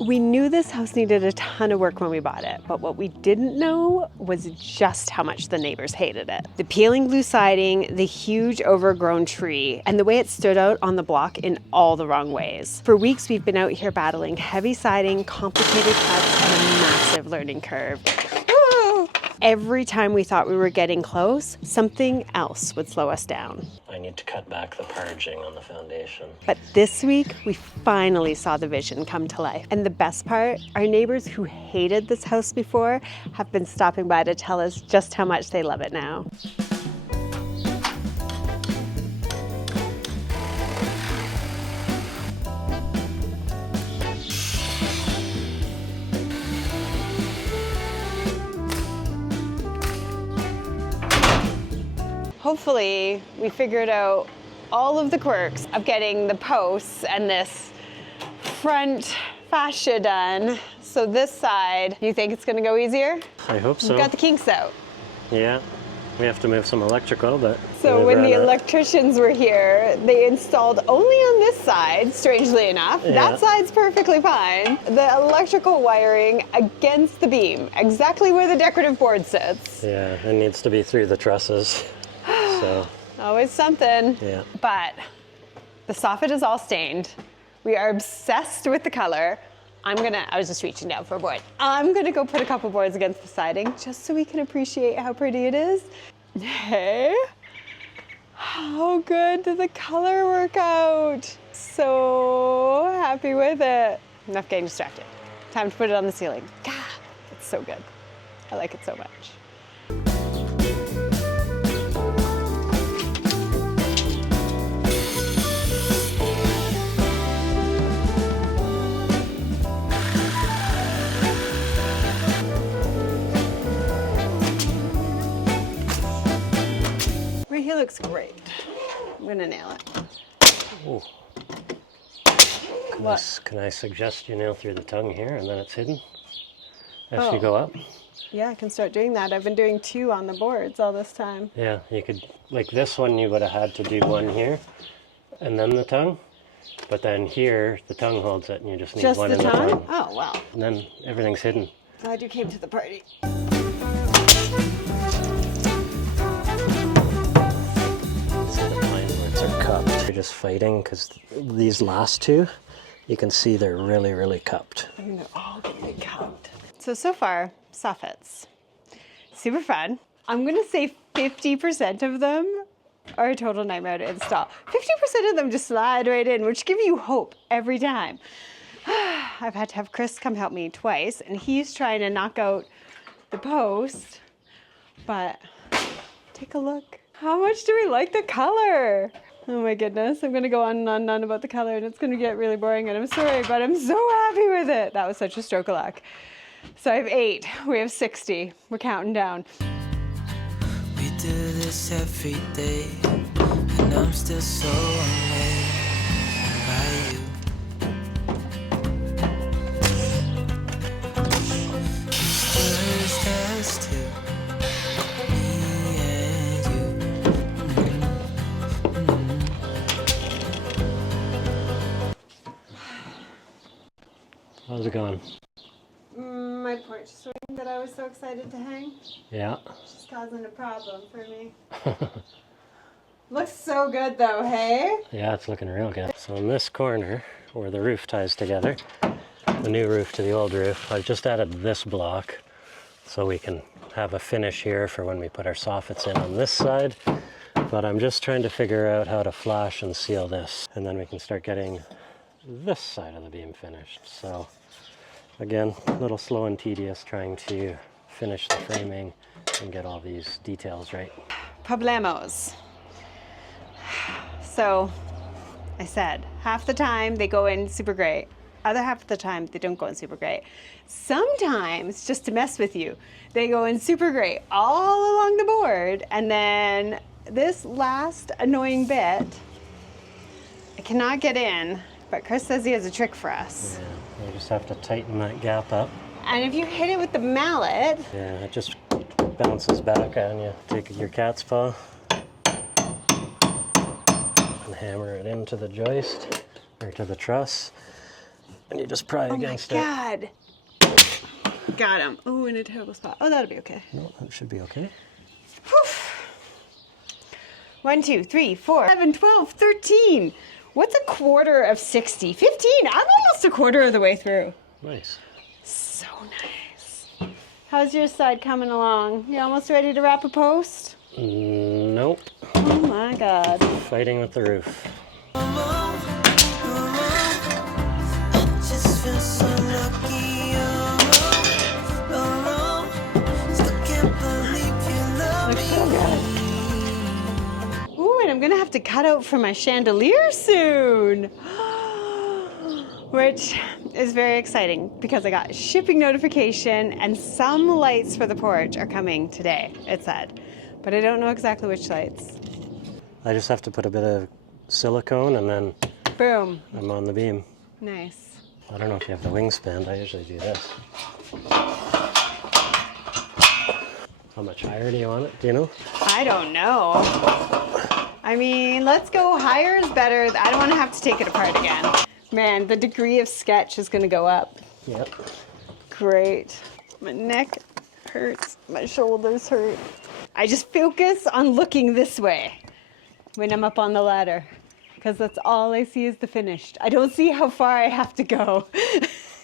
We knew this house needed a ton of work when we bought it, but what we didn't know was just how much the neighbors hated it. The peeling blue siding, the huge overgrown tree, and the way it stood out on the block in all the wrong ways. For weeks, we've been out here battling heavy siding, complicated cuts, and a massive learning curve. Every time we thought we were getting close, something else would slow us down. I need to cut back the purging on the foundation. But this week, we finally saw the vision come to life. And the best part, our neighbors who hated this house before have been stopping by to tell us just how much they love it now. Hopefully, we figured out all of the quirks of getting the posts and this front fascia done. So this side, you think it's gonna go easier? I hope so. We've got the kinks out. Yeah, we have to move some electrical, but... So when the electricians were here, they installed only on this side, strangely enough. Yeah. That side's perfectly fine. The electrical wiring against the beam, exactly where the decorative board sits. Yeah, it needs to be through the trusses. So. Always something. Yeah. But the soffit is all stained. We are obsessed with the color. I was just reaching down for a board. I'm gonna go put a couple boards against the siding just so we can appreciate how pretty it is. Hey, how good did the color work out? So happy with it. Enough getting distracted. Time to put it on the ceiling. God, it's so good. I like it so much. He looks great. I'm gonna nail it. Ooh. Can I suggest you nail through the tongue here and then it's hidden as you go up? Yeah, I can start doing that. I've been doing 2 on the boards all this time. Yeah, you could, like this one you would have had to do 1 here and then the tongue. But then here, the tongue holds it and you just need 1 in the tongue. Oh, wow. And then everything's hidden. Glad you came to the party. Are cupped. You're just fighting because these last 2, you can see they're really, really cupped. And they're all getting cupped. So far, soffits. Super fun. I'm gonna say 50% of them are a total nightmare to install. 50% of them just slide right in, which give you hope every time. I've had to have Chris come help me twice, and he's trying to knock out the post, but take a look. How much do we like the color? Oh my goodness, I'm gonna go on and on and on about the color and it's gonna get really boring and I'm sorry, but I'm so happy with it. That was such a stroke of luck. So I have 8, we have 60. We're counting down. We do this every day and I'm still so amazed by you. How's it going? My porch swing that I was so excited to hang. Yeah. Just causing a problem for me. Looks so good though, hey? Yeah, it's looking real good. So in this corner, where the roof ties together, the new roof to the old roof, I've just added this block so we can have a finish here for when we put our soffits in on this side. But I'm just trying to figure out how to flash and seal this, and then we can start getting this side of the beam finished. So again, a little slow and tedious trying to finish the framing and get all these details right. Problemos. So I said, half the time they go in super great. Other half of the time they don't go in super great. Sometimes, just to mess with you, they go in super great all along the board, and then this last annoying bit, I cannot get in, but Chris says he has a trick for us. Yeah, you just have to tighten that gap up. And if you hit it with the mallet... Yeah, it just bounces back on you. Take your cat's paw and hammer it into the joist, or to the truss. And you just pry Oh my against it. God. Got him. Oh, in a terrible spot. Oh, that'll be okay. No, that should be okay. Whew. 1, 2, 3, 4, 11, 12, 13. What's a quarter of 60? 15. I'm almost a quarter of the way through. Nice. So nice. How's your side coming along? You almost ready to wrap a post? Nope. Oh my God. Fighting with the roof. Just feel so lucky. Still can't believe you love Looks me. so good. Ooh, and I'm gonna have to cut out for my chandelier soon. Which is very exciting because I got a shipping notification and some lights for the porch are coming today, it said. But I don't know exactly which lights. I just have to put a bit of silicone and then Boom. I'm on the beam. Nice. I don't know if you have the wingspan. I usually do this. How much higher do you want it? Do you know? I don't know. I mean, let's go higher is better. I don't want to have to take it apart again. Man, the degree of sketch is going to go up. Yep. Great. My neck hurts. My shoulders hurt. I just focus on looking this way when I'm up on the ladder because that's all I see is the finished. I don't see how far I have to go.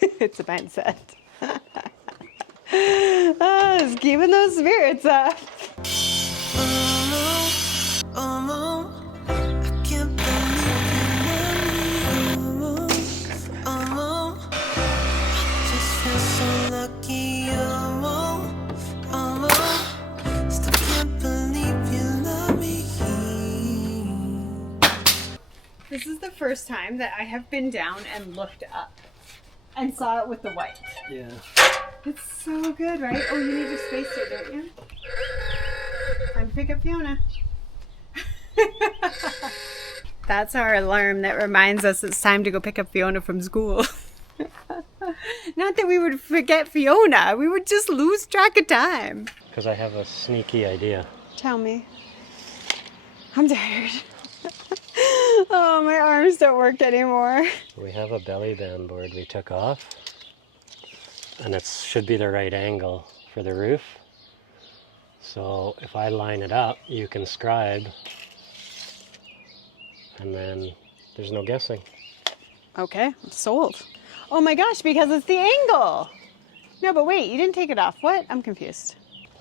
It's a mindset. Just keeping those spirits up. This is the first time that I have been down and looked up and saw it with the white. Yeah. It's so good, right? Oh, you need your spacer, don't you? Time to pick up Fiona. That's our alarm that reminds us it's time to go pick up Fiona from school. Not that we would forget Fiona, we would just lose track of time. Because I have a sneaky idea. Tell me. I'm tired. Oh, my arms don't work anymore. We have a belly band board we took off. And it should be the right angle for the roof. So if I line it up, you can scribe. And then there's no guessing. Okay, I'm sold. Oh my gosh, because it's the angle. No, but wait, you didn't take it off. What? I'm confused.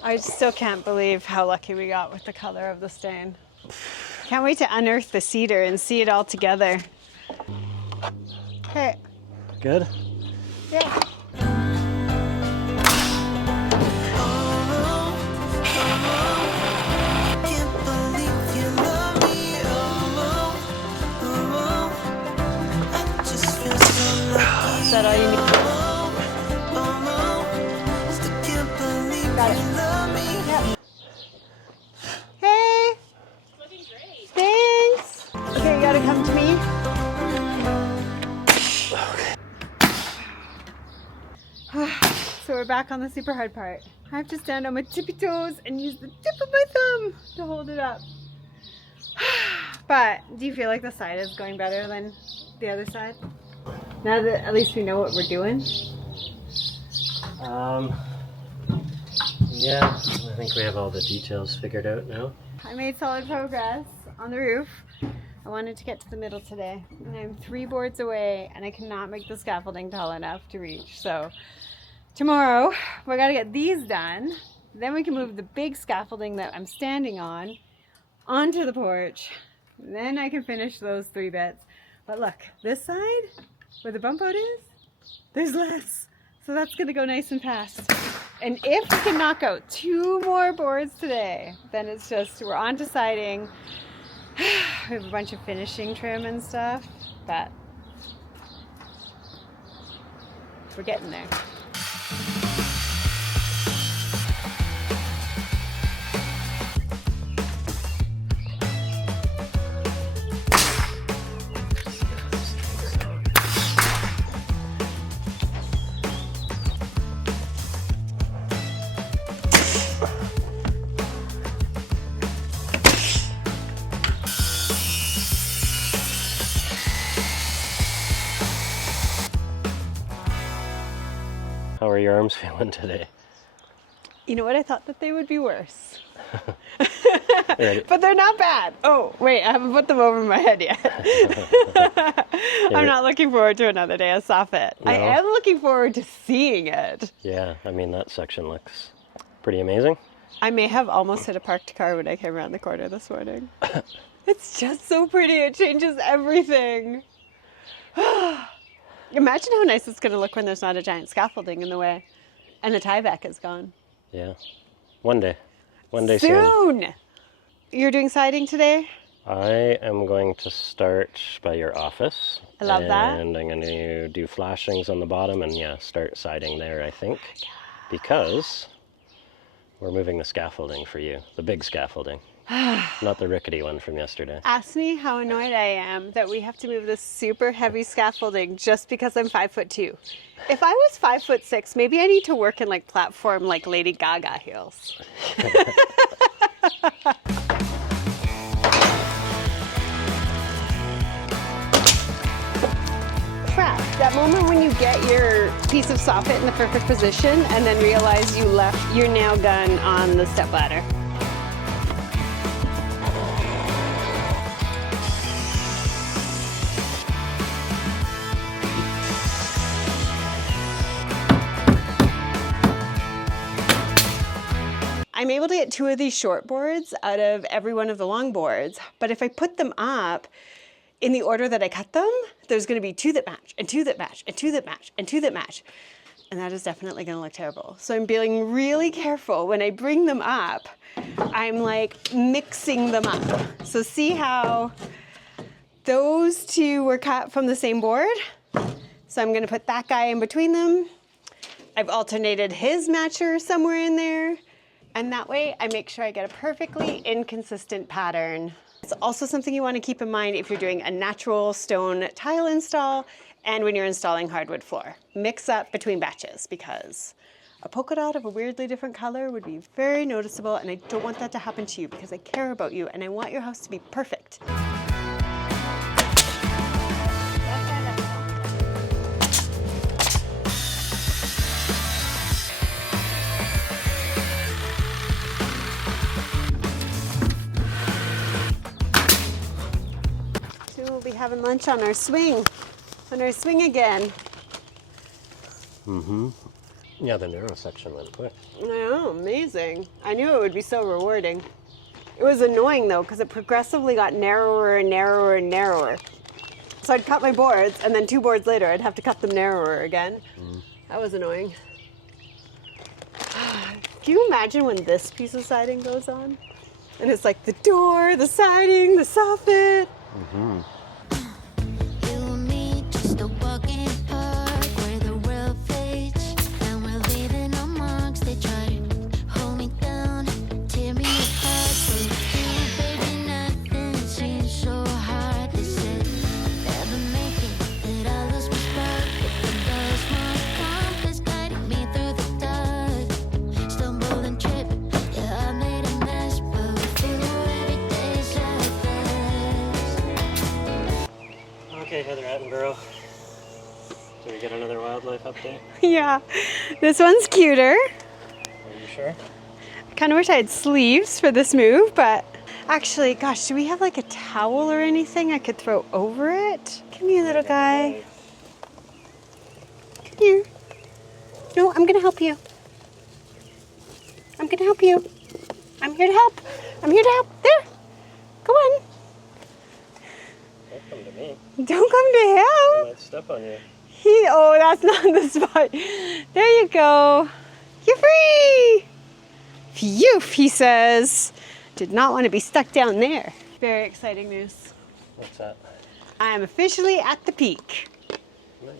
I still can't believe how lucky we got with the color of the stain. Can't wait to unearth the cedar and see it all together. Hey. Good? Yeah. Is that all you need? Got it. Yep. Hey. Looking great. Thanks. Okay, you gotta come to me. Okay. So we're back on the super hard part. I have to stand on my tippy toes and use the tip of my thumb to hold it up. But do you feel like the side is going better than the other side? Now that at least we know what we're doing? Yeah, I think we have all the details figured out now. I made solid progress on the roof. I wanted to get to the middle today, and I'm 3 boards away, and I cannot make the scaffolding tall enough to reach. So tomorrow, we gotta get these done. Then we can move the big scaffolding that I'm standing on onto the porch. Then I can finish those 3 bits. But look, this side, where the bump out is, there's less. So that's gonna go nice and fast. And if we can knock out 2 more boards today, then it's just, we're on to siding. We have a bunch of finishing trim and stuff, but we're getting there. How are your arms feeling today? You know what? I thought that they would be worse. Ready? But they're not bad. Oh, wait, I haven't put them over my head yet. I'm not looking forward to another day of Soffit. No? I am looking forward to seeing it. Yeah, I mean, that section looks pretty amazing. I may have almost hit a parked car when I came around the corner this morning. It's just so pretty. It changes everything. Imagine how nice it's going to look when there's not a giant scaffolding in the way and the tie back is gone. Yeah. One day. One day soon. Soon! You're doing siding today? I am going to start by your office. I love that. And I'm going to do flashings on the bottom and yeah, start siding there, I think. Because we're moving the scaffolding for you. The big scaffolding. Not the rickety one from yesterday. Ask me how annoyed I am that we have to move this super heavy scaffolding just because I'm 5'2". If I was 5'6", maybe I need to work in like platform like Lady Gaga heels. Crap, that moment when you get your piece of soffit in the perfect position and then realize you left your nail gun on the stepladder. I'm able to get 2 of these short boards out of every one of the long boards, but if I put them up in the order that I cut them, there's going to be 2 that match, and 2 that match, and 2 that match, and 2 that match. And that is definitely going to look terrible. So I'm being really careful when I bring them up. I'm like mixing them up. So see how those 2 were cut from the same board? So I'm going to put that guy in between them. I've alternated his matcher somewhere in there. And that way I make sure I get a perfectly inconsistent pattern. It's also something you want to keep in mind if you're doing a natural stone tile install and when you're installing hardwood floor. Mix up between batches because a polka dot of a weirdly different color would be very noticeable and I don't want that to happen to you because I care about you and I want your house to be perfect. We'll be having lunch on our swing again. Mm-hmm. Yeah, the narrow section went quick. I know, amazing. I knew it would be so rewarding. It was annoying though, because it progressively got narrower and narrower and narrower. So I'd cut my boards, and then 2 boards later, I'd have to cut them narrower again. That was annoying. Can you imagine when this piece of siding goes on? And it's like the door, the siding, the soffit. Mm-hmm. Okay, Heather Attenborough. Do we get another wildlife update? Yeah, this one's cuter. Are you sure? I kind of wish I had sleeves for this move, but actually, gosh, do we have like a towel or anything I could throw over it? Come here, little guy. Come here. No, I'm gonna help you. I'm gonna help you. I'm here to help. I'm here to help. There. Go on. Don't come to me. Don't come to I him. might step on you. Oh, that's not the spot. There you go. You're free. Phew, he says. Did not want to be stuck down there. Very exciting news. What's that? I am officially at the peak, Nice.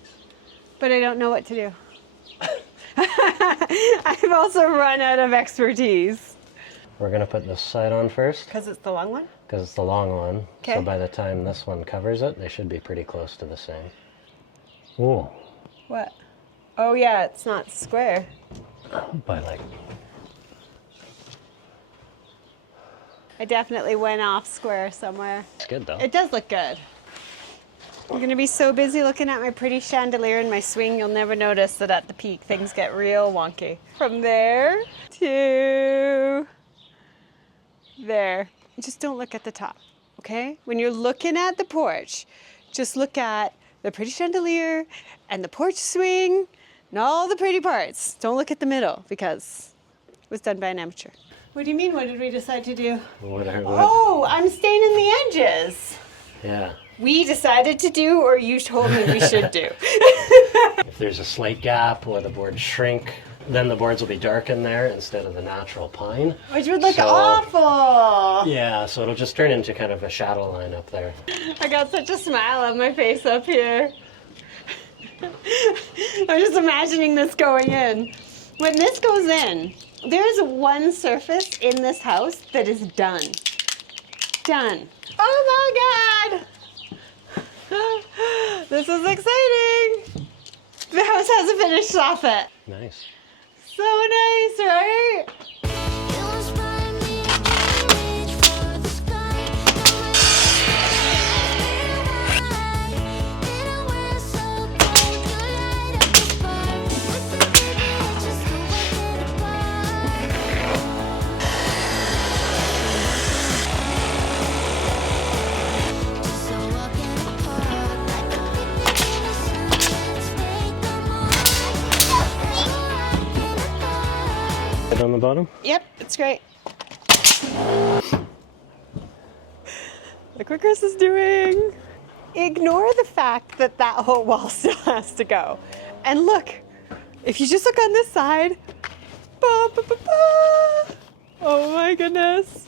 but I don't know what to do. I've also run out of expertise. We're gonna put this side on first Because it's the long one? because it's the long one. Okay. So by the time this one covers it, they should be pretty close to the same. Ooh, What? Oh yeah, it's not square. by like I definitely went off square somewhere. it's good though. It does look good. I'm gonna be so busy looking at my pretty chandelier and my swing, you'll never notice that at the peak things get real wonky. From there to there. Just don't look at the top, okay? When you're looking at the porch, just look at the pretty chandelier and the porch swing and all the pretty parts. Don't look at the middle because it was done by an amateur. What do you mean, what did we decide to do? What? Oh, I'm staining the edges. Yeah. We decided to do, or you told me we should do. If there's a slight gap or the boards shrink, then the boards will be dark in there instead of the natural pine. Which would look So- awful. Yeah, so it'll just turn into kind of a shadow line up there. I got such a smile on my face up here. I'm just imagining this going in. When this goes in, there's one surface in this house that is done. Done. Oh my God! This is exciting. The house has a finished soffit. Nice. So nice, right? Right on the bottom? Yep, it's great. Look what Chris is doing. Ignore the fact that that whole wall still has to go. And look, if you just look on this side, ba, ba, ba, ba. Oh my goodness.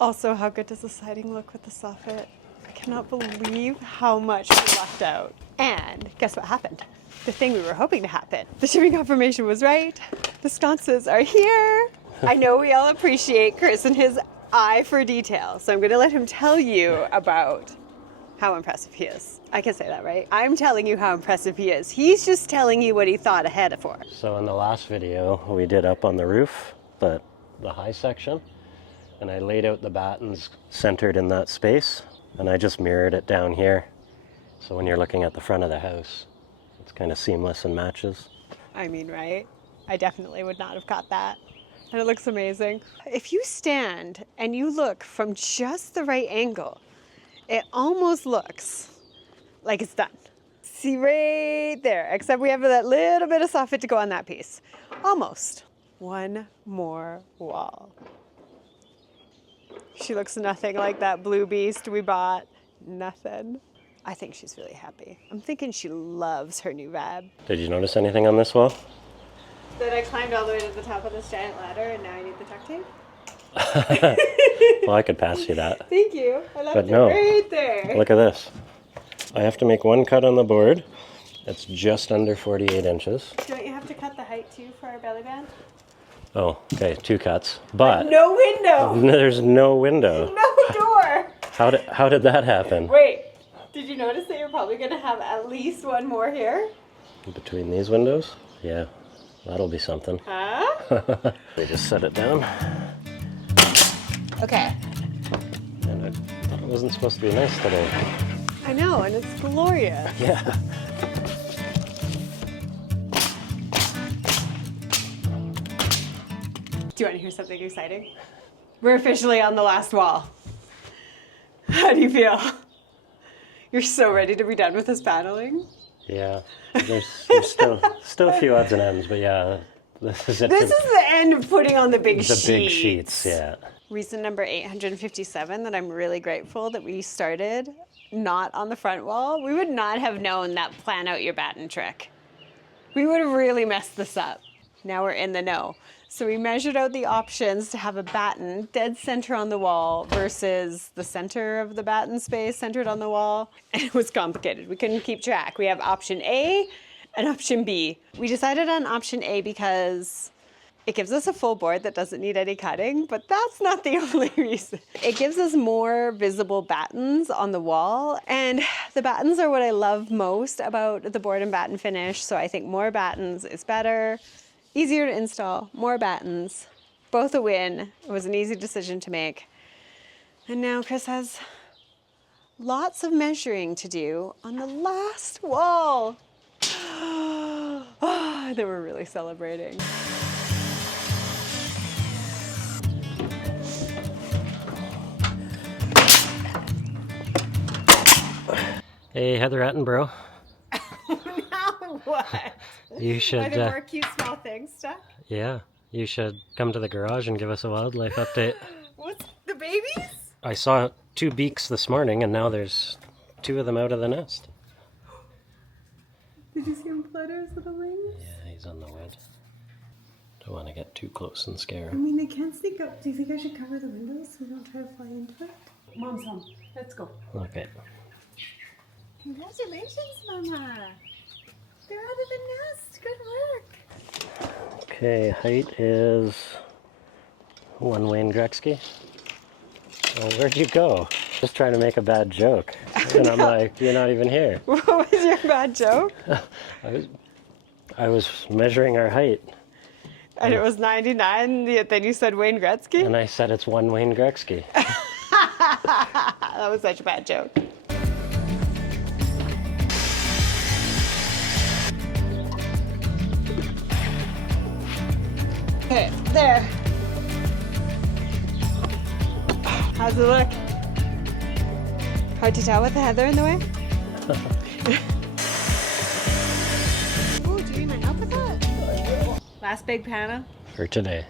Also, how good does the siding look with the soffit? I cannot believe how much we left out. And guess what happened? The thing we were hoping to happen. The shipping confirmation was right. The sconces are here. I know we all appreciate Chris and his eye for detail, so I'm gonna let him tell you about how impressive he is. I can say that, right? I'm telling you how impressive he is. He's just telling you what he thought ahead for. So in the last video, we did up on the roof, the high section, and I laid out the battens centered in that space, and I just mirrored it down here. So when you're looking at the front of the house, it's kind of seamless and matches. I mean, right? I definitely would not have caught that. And it looks amazing. If you stand and you look from just the right angle, it almost looks like it's done. See right there, except we have that little bit of soffit to go on that piece. Almost. One more wall. She looks nothing like that blue beast we bought. Nothing. I think she's really happy. I'm thinking she loves her new vibe. Did you notice anything on this wall? That I climbed all the way to the top of this giant ladder and now I need the tuck tape. Well, I could pass you that. Thank you. I left But it no. right there. Look at this. I have to make one cut on the board. It's just under 48 inches. Don't you have to cut the height too for our belly band? Oh, okay, 2 cuts. But No window. there's no window. No door. How did that happen? Wait. Did you notice that you're probably going to have at least one more here? Between these windows? Yeah, that'll be something. Huh? They just set it down. Okay. And I thought it wasn't supposed to be nice today. I know, and it's glorious. Yeah. Do you want to hear something exciting? We're officially on the last wall. How do you feel? You're so ready to be done with this paneling? Yeah. There's still a few odds and ends, but yeah, this is it. This is the end of putting on the big the sheets. big sheets, yeah. Reason number 857 that I'm really grateful that we started not on the front wall. We would not have known that plan out your batten trick. We would have really messed this up. Now we're in the know. So we measured out the options to have a batten dead center on the wall versus the center of the batten space centered on the wall. And it was complicated. We couldn't keep track. We have option A and option B. We decided on option A because it gives us a full board that doesn't need any cutting, but that's not the only reason. It gives us more visible battens on the wall, and the battens are what I love most about the board and batten finish, so I think more battens is better, easier to install, more battens, both a win. It was an easy decision to make. And now Chris has lots of measuring to do on the last wall. Oh, they were really celebrating. Hey, Heather Attenborough. Now what? You should. Are there more cute small things stuff? Yeah, you should come to the garage and give us a wildlife update. What's the babies? I saw 2 beaks this morning, and now there's 2 of them out of the nest. Did you see him flutter his little wings? Yeah, he's on the wood. Don't want to get too close and scare I him. mean, I can't sneak up. Do you think I should cover the windows so we don't try to fly into it? Mom's home. Let's go. Okay. Congratulations, Mama. They're out of the nest. Good work. Okay, height is 1 Wayne Gretzky. Oh, where'd you go? Just trying to make a bad joke. And I'm like, you're not even here. What was your bad joke? I was measuring our height. And it was 99, yet then you said Wayne Gretzky? And I said it's 1 Wayne Gretzky. That was such a bad joke. Okay, there. How's it look? Hard to tell with the heather in the way? Oh, do you need my help with that? Last big panel For today.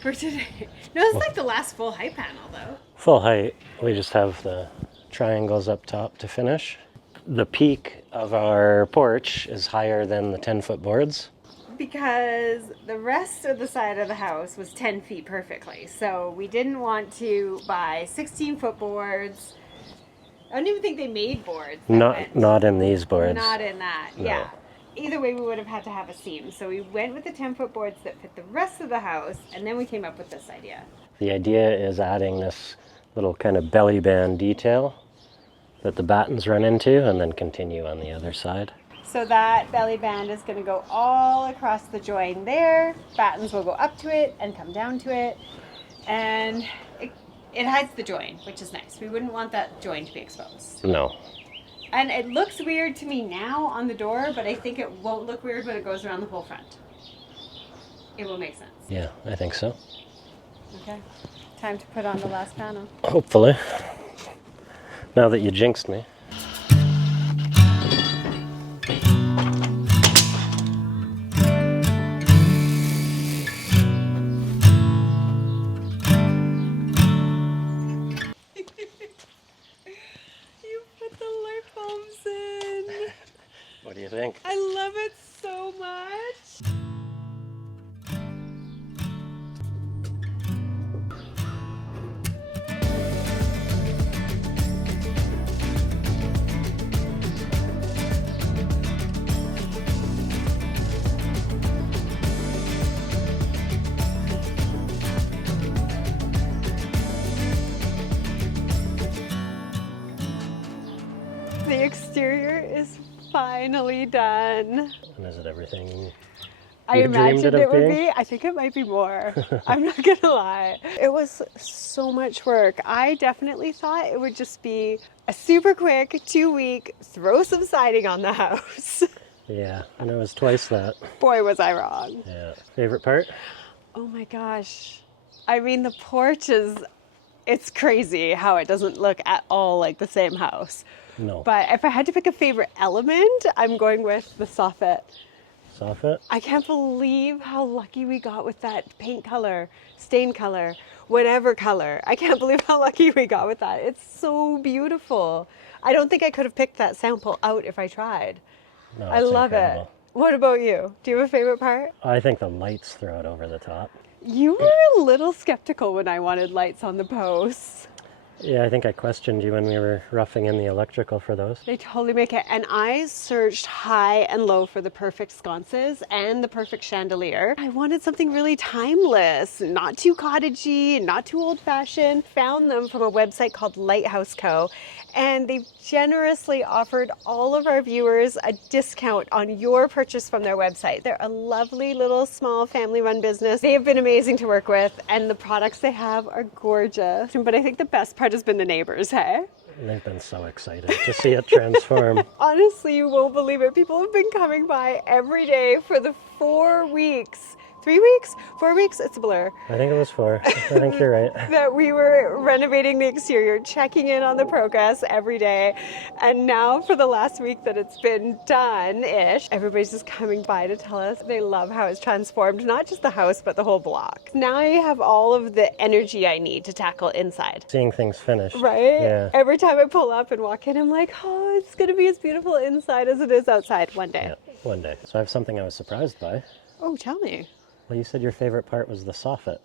for today. No, it's like the last full height panel though. Full height, we just have the triangles up top to finish. The peak of our porch is higher than the 10-foot boards. Because the rest of the side of the house was 10 feet perfectly. So we didn't want to buy 16-foot boards. I don't even think they made boards. Not in these boards. Not in that, No. yeah. Either way, we would have had to have a seam. So we went with the 10-foot boards that fit the rest of the house, and then we came up with this idea. The idea is adding this little kind of belly band detail that the battens run into and then continue on the other side. So that belly band is going to go all across the join there. Battens will go up to it and come down to it. And it hides the join, which is nice. We wouldn't want that join to be exposed. No. And it looks weird to me now on the door, but I think it won't look weird when it goes around the whole front. It will make sense. Yeah, I think so. Okay. Time to put on the last panel. Hopefully. Now that you jinxed me. You put the light bulbs in. What do you think? I love it so much. The exterior is finally done. And is it everything I you dreamed imagined it it of would being? be. I think it might be more. I'm not gonna lie. It was so much work. I definitely thought it would just be a super quick 2-week throw some siding on the house. Yeah, and it was twice that. Boy, was I wrong. Yeah. Favorite part? Oh my gosh. I mean, the porch is, it's crazy how it doesn't look at all like the same house. No. But if I had to pick a favorite element, I'm going with the soffit. Soffit? I can't believe how lucky we got with that paint color, stain color, whatever color. I can't believe how lucky we got with that. It's so beautiful. I don't think I could have picked that sample out if I tried. No, I it's love incredible. it. What about you? Do you have a favorite part? I think the lights throw it over the top. You were a little skeptical when I wanted lights on the posts. Yeah, I think I questioned you when we were roughing in the electrical for those. They totally make it. And I searched high and low for the perfect sconces and the perfect chandelier. I wanted something really timeless, not too cottagey, not too old-fashioned. Found them from a website called Lighthouse Co. And they've generously offered all of our viewers a discount on your purchase from their website. They're a lovely little small family-run business. They have been amazing to work with, and the products they have are gorgeous. But I think the best part has been the neighbors, hey? They've been so excited to see it transform. Honestly, you won't believe it. People have been coming by every day for the 4 weeks. 3 weeks? 4 weeks? It's a blur. I think it was 4. I think you're right. That we were renovating the exterior, checking in on the progress every day. And now for the last week that it's been done-ish, everybody's just coming by to tell us they love how it's transformed, not just the house, but the whole block. Now I have all of the energy I need to tackle inside. Seeing things finished. Right? Yeah. Every time I pull up and walk in, I'm like, oh, it's going to be as beautiful inside as it is outside one day. Yeah, one day. So I have something I was surprised by. Oh, tell me. Well, you said your favorite part was the soffit.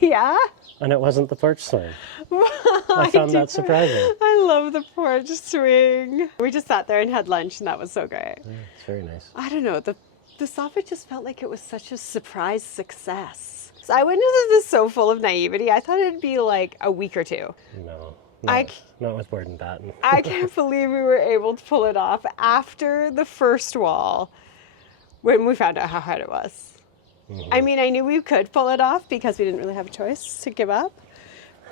Yeah? And it wasn't the porch swing. I found that surprising. I love the porch swing. We just sat there and had lunch, and that was so great. Yeah, it's very nice. I don't know, the Soffit just felt like it was such a surprise success. So I went into this so full of naivety. I thought it'd be like a week or two. No, I not with board and batten. I can't believe we were able to pull it off after the first wall when we found out how hard it was. I mean, I knew we could pull it off because we didn't really have a choice to give up.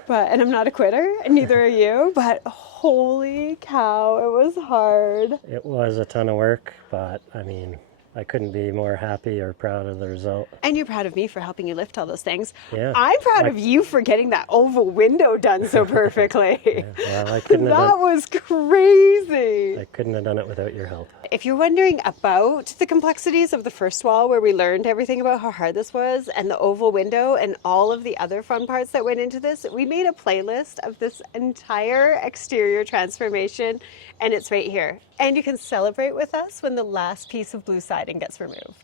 And I'm not a quitter, and neither are you, but holy cow, it was hard. It was a ton of work, but I mean, I couldn't be more happy or proud of the result. And you're proud of me for helping you lift all those things. Yeah. I'm proud of you for getting that oval window done so perfectly. Well, I couldn't have That was crazy. I couldn't have done it without your help. If you're wondering about the complexities of the first wall, where we learned everything about how hard this was, and the oval window and all of the other fun parts that went into this, we made a playlist of this entire exterior transformation, and it's right here. And you can celebrate with us when the last piece of blue siding gets removed.